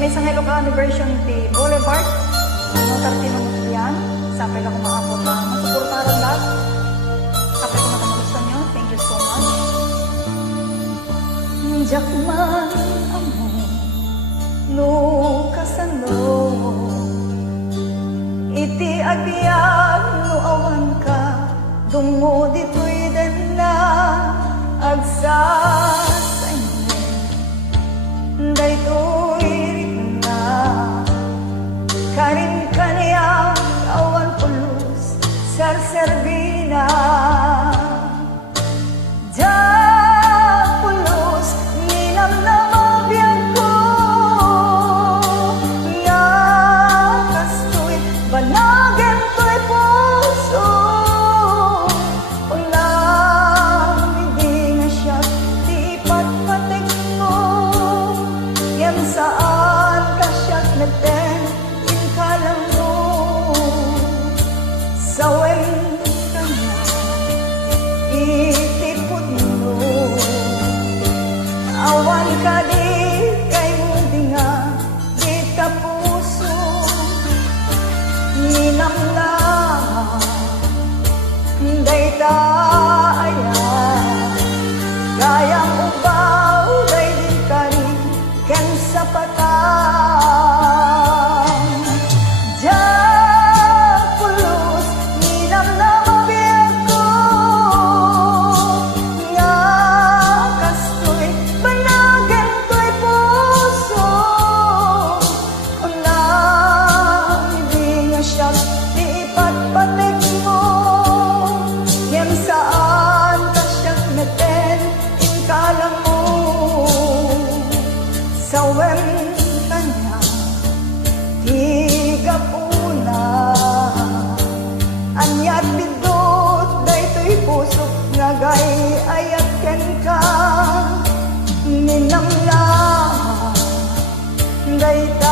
may sangelo ka version ti Boulevard. Ano tartino mo yan? Sapay ka kumaabot na. Masuportaran lahat. Kapag nakamagustuhan nyo, thank you so much. Jakman amo, no kasano, iti agbiag no awan ka, dungo dito'y den na agsasay daytoy ritna karin kaniya awan pulos sarserbina pulos ninam na mabiyag ko nga kastoy banagan to'y puso ulang hindi nga siya di patpatik mo yan saan ka siya nagten inkalang mo sawen ka na itipod mo awan ka di kay mundi nga di ka puso ninam na day taaya kayang ubaw day di ka rin ken sa patang pulos ninam na mabiyag ko nga kastoy banagan to'y puso unang hindi nga siya di ipatpatik mo yan saan ka siyang naten inkalang mo sawen kanya tiga puna anyat bidot daytoy puso nga gay ayat ken ka ninamla dayta